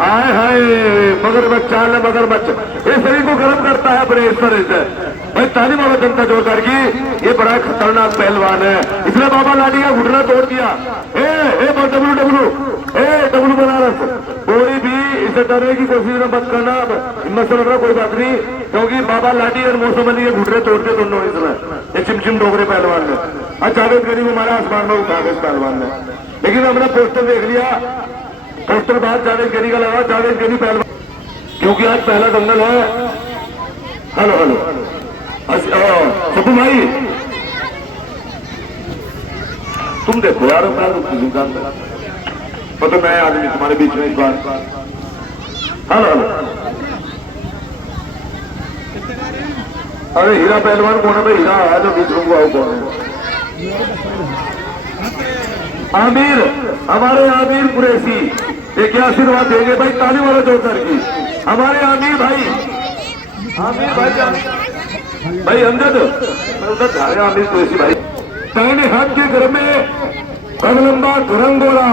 हाय हाय मगरमच्छ चाल है मगरमच्छ, ये शरीर को गर्म करता है अपने इस तरह से। भाई ताली मारो जनता जोरदार की, ये बड़ा खतरनाक पहलवान है। इसने बाबा लाडी का घुटना तोड़ दिया। डब्लू डब्लू डब्लू बनारस कोई भी इसे डरने की कोशिश मत करना, हिम्मत से लग कोई बात नहीं, क्योंकि बाबा लाडी और मौसम अली के घुटने तोड़ते दोनों इसमें, ये चिमचिम डोगरे पहलवान ने। आज जावेद गरीब हमारा आसमान में उठा गया इस पहलवान ने, लेकिन हमने पोस्टर देख लिया, पोस्टर बाद जावेद गरी का लगा, जावेद गरी पहलवान, क्योंकि आज पहला दंगल है। हेलो हेलो सपू भाई तुम देखो यार, मतलब मैं आदमी तुम्हारे बीच में इस बार। हेलो हेलो अरे हीरा पहलवान कौन है भाई? हीरा है जो बीच में हुआ कौन है? आमिर, हमारे आमिर कुरैशी, ये क्या आशीर्वाद देंगे भाई? ताली वाला जोरदार की हमारे आमिर भाई, आमिर भाई अमजद उधर जा रहे आमिर कुरैशी भाई। दाहिने हाथ के घर में पगलंबा घरंगोला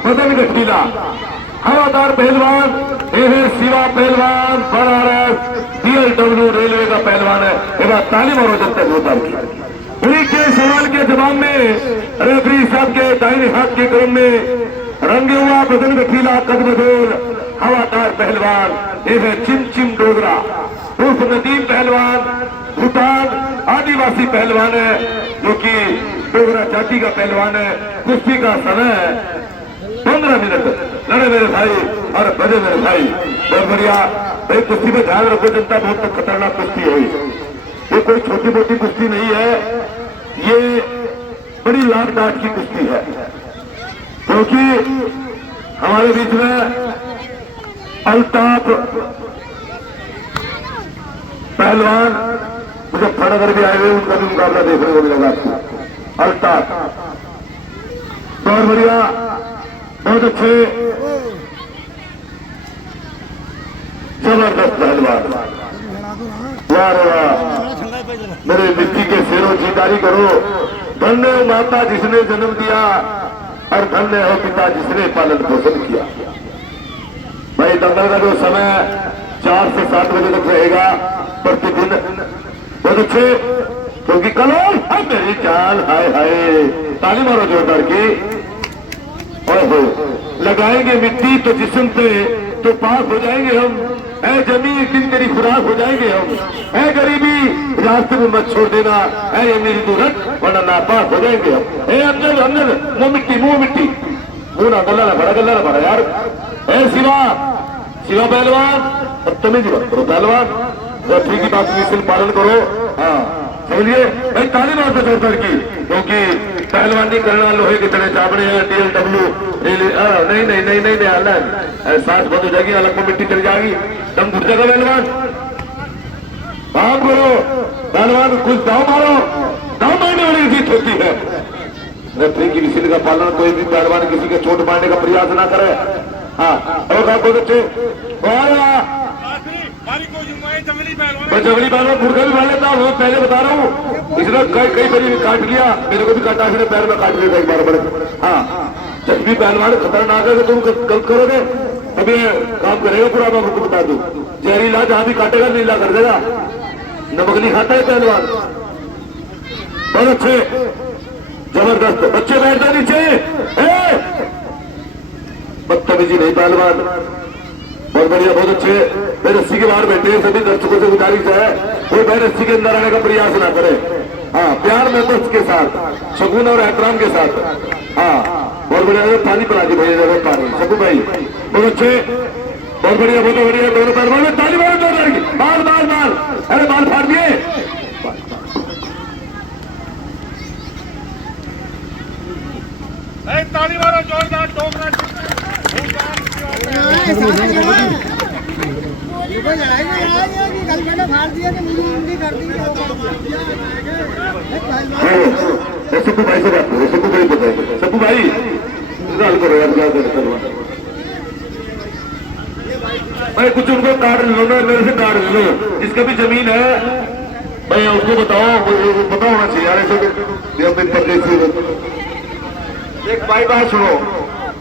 बदन गठीला हवादार पहलवान, ये है शिवा पहलवान बनारस DLW रेलवे का पहलवान है। एक ताली मारो जनता जोरदार की। उन्हीं के सवाल के जवाब में रेफरी साहब के दाहिने हाथ के क्रम में रंगे हुआ बदन गठीला कदमदोल हवादार पहलवान, ये है चिमचिम डोगरा उर्फ नदीम पहलवान, भूटान आदिवासी पहलवान है, जो कि डोगरा जाति का पहलवान है। कुश्ती का समय 15 मिनट लड़े मेरे भाई और बजे मेरे भाई, बहुत बढ़िया भाई। कुश्ती में ध्यान रखो जनता, बहुत खतरनाक कुश्ती है ये, कोई छोटी मोटी कुश्ती नहीं है, ये बड़ी लाख डाट की कुश्ती है। क्योंकि हमारे बीच में अल्ताफ पहलवान मुजफ्फरनगर भी आए हुए, उनका भी मुकाबला देखने को मिलेगा आपको। अल्ताफ बहुत बढ़िया, बहुत अच्छे जबरदस्त पहलवान, वाह वाह। मेरे मिट्टी के शेरों जीदारी करो, धन्य हो माता जिसने जन्म दिया और धन्य हो पिता जिसने पालन पोषण किया। भाई दंगल का जो समय 4 से 7 बजे तक रहेगा प्रतिदिन, बहुत अच्छे, क्योंकि कल मेरी चाल हाय हाय, ताली मारो जोरदार की। और लगाएंगे मिट्टी तो जिस्म पे तो पाक हो जाएंगे हम, ऐ जमीन एक दिन तेरी खुराक हो जाएंगे हम, ऐ गरीबी रास्ते में मत छोड़ देना, ऐ ये मेरी दूरत वरना नापाक हो जाएंगे हम। ए अमजद अमजद मुंह मिट्टी मुंह ना गला ना बड़ा यार। ए शिवा पहलवान बदतमीज मत करो पहलवान, ठीक ही बात की पालन करो। हाँ समझिए भाई, ताली मारते जोरदार की, क्योंकि पहलवानी करना लोहे के चने चापड़े हैं। DLW नहीं अलग सांस बंद हो जाएगी, अलग में मिट्टी चली जाएगी, दम घुट जाएगा पहलवान। काम करो पहलवान, कुछ दाव मारो, दाव मारने वाली जीत होती है। रेफरी की विशिल का पालन, कोई भी पहलवान किसी के चोट मारने का प्रयास ना करे। हाँ और आप बहुत अच्छे जंगली पहलवान मुर्गा भी मार लेता हूँ, पहले बता रहा हूँ। इसने कई बारी काट लिया, मेरे को भी काटा, इसने पैर में काट लिया एक बार बड़े। हाँ जब भी पहलवान खतरनाक है, तुम गलत करोगे तभी काम करेगा पूरा। मैं आपको बता दूं, जहरीला जहां भी काटेगा नीला कर देगा, नमक नहीं खाता है पहलवान। बहुत अच्छे जबरदस्त, बच्चे बैठ जाए नीचे, बदतमीजी नहीं पहलवान, बहुत बढ़िया, बहुत अच्छे। भाई रस्सी के बाहर बैठे हैं, सभी दर्शकों से गुजारिश है कोई भाई रस्सी के अंदर आने का प्रयास ना करे। हाँ प्यार में के साथ, शगुन और एहतराम के साथ। हाँ बहुत बढ़िया, पानी पिला दी भाई, पानी सबू भाई, बहुत अच्छे, बहुत बढ़िया दोनों पहलवान में ताली मारो जोरदार की। बाल अरे बाल फाड़ दिए। ताली मारो जोरदार, डोगरा सबू भाई से बात करो, सबू भाई बताए, सबू भाई गल करो यार, क्या करो भाई, कुछ उनको कार्ड ले लो ना, मेरे से कार्ड ले लो, जिसका भी जमीन है भाई उसको बताओ, पता होना चाहिए यार। ऐसे एक भाई बात सुनो,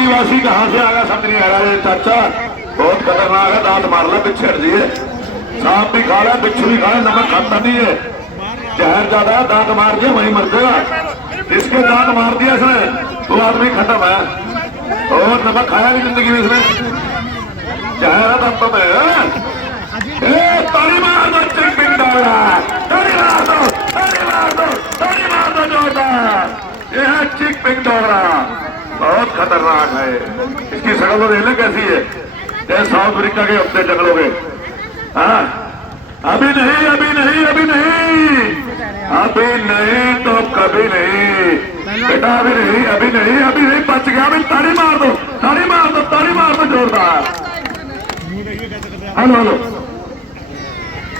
आदिवासी कहाँ से आगा समझ नहीं आ रहा है चाचा, बहुत खतरनाक है। दांत मार ला, पीछे हट दिए। सांप भी खा रहा है, बिच्छू भी खा रहा है, नमक खाता नहीं है, जहर ज्यादा है, दांत मार दिया वहीं मर जाएगा। इसके दांत मार दिया इसने तो आदमी खत्म है। और नमक खाया नहीं जिंदगी में इसने, जहर है दम में। ताली मार दो चिक पिंग डोगरा, ताली मार दो, ताली मार दो, ताली मार दो जोरदार। ये है चिक पिंग डोगरा, बहुत खतरनाक है। इसकी शक्ल तो देख ले कैसी है, ये साउथ अफ्रीका के अपने जंगलों के। हाँ, अभी नहीं, अभी नहीं, अभी नहीं, अभी नहीं तो कभी नहीं बेटा, अभी नहीं, अभी नहीं, अभी नहीं, बच गया। अभी ताली मार दो, ताली मार दो, ताली मार दो जोरदार। हेलो हेलो,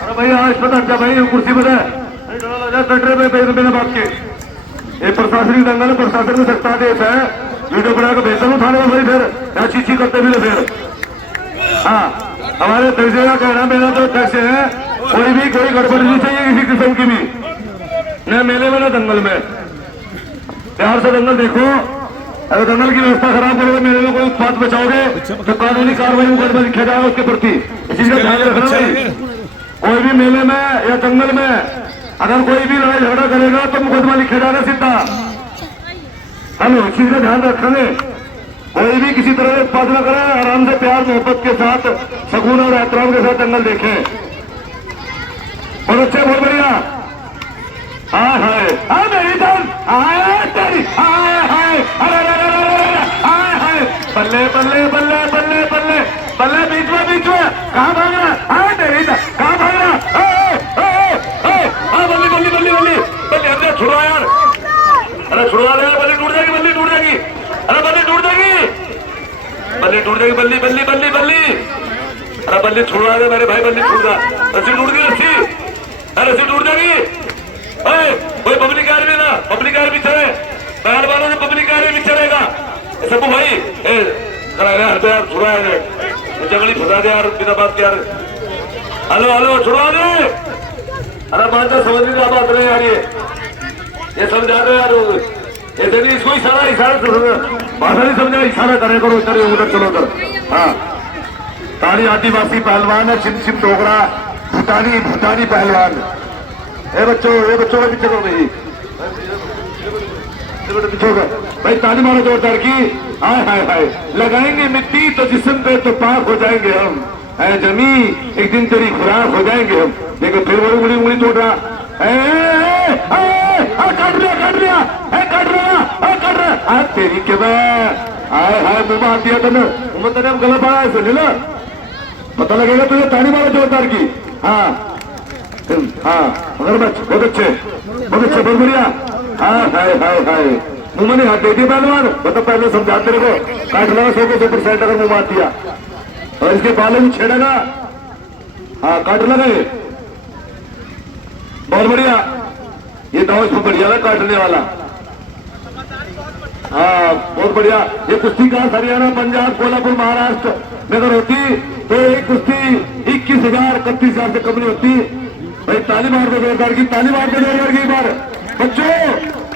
अरे भैया आज पता क्या भाई, कुर्सी पर है कटरे में बिना बात के। ये प्रशासनिक दंगल है, प्रशासन में सत्ता देश है। वीडियो बना के भेजता हूँ थाने में, भाई फिर यहाँ चीची करते भी फिर। हाँ, हमारे पैसे का कहना, मेरा तो टैक्स है, कोई गड़बड़ी नहीं चाहिए किसी किस्म की भी, न मेले में न दंगल में। प्यार से दंगल देखो, अगर दंगल की व्यवस्था खराब करोगे, मेले में कोई उत्पाद बचाओगे तो कानूनी कार्रवाई मुकदमा लिखा जाएगा उसके प्रति। इसी का ध्यान रखना भाई, कोई भी मेले में या जंगल में अगर कोई भी लड़ाई झगड़ा करेगा तो मुकदमा लिखा जाएगा सीधा। हम इस चीज का ध्यान रखेंगे, कोई भी किसी तरह उत्पाद न करे, आराम से प्यार मोहब्बत के साथ, सुकून और एहतराम के साथ दंगल देखें। बहुत अच्छे, बहुत बढ़िया। हाँ है मेरी जान, आए तेरी, आए हाय, अरे आए हाय, बल्ले बल्ले बल्ले बल्ले बल्ले बल्ले, बीच में कहाँ भाग रहा? आए तेरी जान, कहाँ भाग रहा? बल्ली बल्ली बल्ली बल्ली बल्ली, अरे छुड़वा यार, अरे छुड़वा दे, बल्ली टूट जाएगी, बल्ली टूट जाएगी, अरे बल्ली टूट जाएगी, बल्ली टूट जाएगी, बल्ली बल्ली बल्ली बल्ली, अरे बल्ली छुड़वा दे मेरे भाई, बल्ली छूट गया, रस्सी टूट गई, रस्सी, अरे रस्सी टूट जाएगी। कोई पब्लिक कार भी ना, पब्लिक कार भी चले, बैल वालों से पब्लिक कार भी चलेगा। सबको भाई यार छुड़ा है, जंगली फंसा दे यार, बिना बात के यार। हेलो हेलो, छुड़वा दे, अरे बात समझ नहीं बात नहीं यार, ये समझा दो यार, ऐसे नहीं, इसको इशारा भाषा नहीं समझा, इशारा करे करो, इधर उधर चलो उधर। हाँ, ताली आदिवासी पहलवान है, चिमचिम डोगरा, भूटानी पहलवान। ये बच्चों का पीछे करो भाई, पीछे भाई, ताली मारो जोरदार की। हाय हाय हाय, लगाएंगे मिट्टी तो जिस्म पे तो पाक हो जाएंगे हम, है जमी एक दिन तेरी खुराक हो जाएंगे हम। देखो फिर वो उंगली तोड़ रहा, काट रहा तेरी के बाद, हाय हाय मुंह मार दिया तूने, तेरे गलत आया है, सुन लो, पता लगेगा तुझे। ताली मारो जोरदार की। हाँ हाँ, मगरमच्छ, बहुत अच्छे, बहुत बढ़िया। हाँ हाय हाय हाय, मुंह में नहीं हाथ दे दिया पहलवान, मतलब पहले समझाते रहो, काट लगा 100% अगर मुंह मार दिया, और इसके बालों में छेड़ेगा। हाँ, काट लगे, बहुत बढ़िया, ये दाव इसमें बढ़िया है काटने वाला। हाँ, बहुत बढ़िया। ये कुश्ती का हरियाणा, पंजाब, कोल्हापुर, महाराष्ट्र में अगर होती तो एक कुश्ती 21,000 31,000 से कम नहीं होती। भाई ताली मार दो जोरदार की, ताली मार दो जोरदार की बार। बच्चों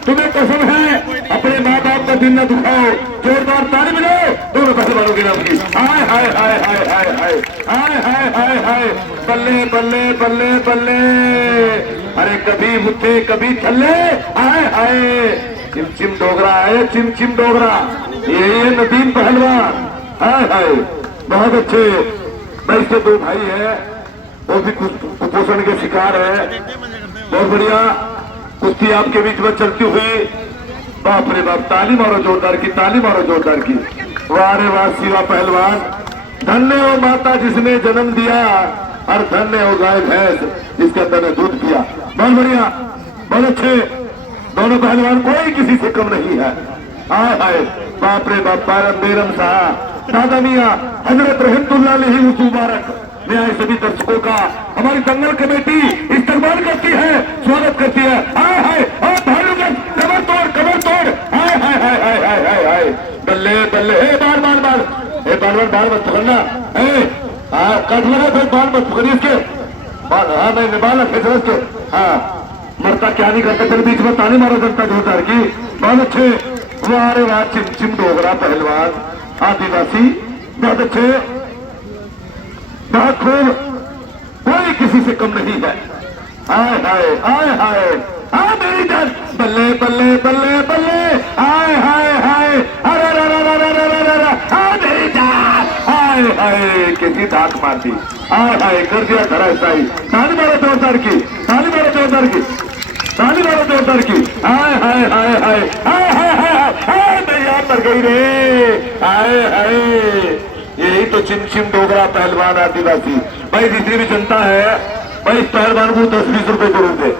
तुम्हें कसम है, अपने माँ बाप का दिल न दुखाओ, जोरदार ताली मिलो दोनों पैसे वालों के नाम की। हाय हाय हाय हाय हाय हाय हाय हाय हाय हाय, बल्ले बल्ले बल्ले बल्ले, अरे कभी मुट्ठे कभी थल्ले। हाय हाय, चिमचिम डोगरा है, चिमचिम डोगरा, ये नदीम पहलवान। हाय हाय, बहुत अच्छे। मैं इसके दो भाई है, वो भी कुपोषण के शिकार है, बहुत बढ़िया। कुश्ती आपके बीच में चलती हुई, बाप रे बाप, ताली मारो जोरदार की, ताली मारो जोरदार की। वाह रे वाह, शिवा पहलवान, धन्य हो माता जिसने जन्म दिया, और धन्य हो गाय भैंस जिसके अंदर ने दूध पिया। बहुत बढ़िया, बहुत अच्छे दोनों पहलवान, कोई किसी से कम नहीं है। हाय हाय, बाप रे बाप, बेरम साहब, दादा मियाँ हजरत रहमतुल्लाह अलैहि मुबारक में आए सभी दर्शकों का हमारी दंगल कमेटी इस्तेमाल करती है, स्वागत करती है। हाय हाय, और भालूगंज कमर तोड़, हाय हाय हाय हाय हाय हाय हाय, बल्ले बल्ले, बार बार मत पकड़ना, कट लगा फिर बाल मत पकड़िए इसके, हाँ नहीं बाल खेच रहे इसके। हाँ, मरता क्या नहीं करता, चल बीच में ताली मारो जनता जोरदार की। बहुत अच्छे, वाह रे वाह, चिमचिम डोगरा पहलवान, आदिवासी बहुत अच्छे, बहुत खूब, कोई किसी से कम नहीं है। आए हाय आए हाय, आ मेरी जान, बल्ले बल्ले बल्ले बल्ले, आए हाय हाय, अरे रे रे रे रे रे रे रे, आ मेरी जान, आए हाय, किसी धाक मार दी, आए हाय, कर दिया खड़ा सही। ताली मारो जोरदार की, ताली मारो जोरदार की, ताली मारो जोरदार की, आए हाय हाय हाय, आए हाय हाय हाय, मेरी यार मर गई रे, आए हाय। यही तो चिमचिम डोगरा पहलवान आदिवासी भाई, जितनी भी जनता है भाई, इस पहलवान को 10-20 रुपए जरूर दे।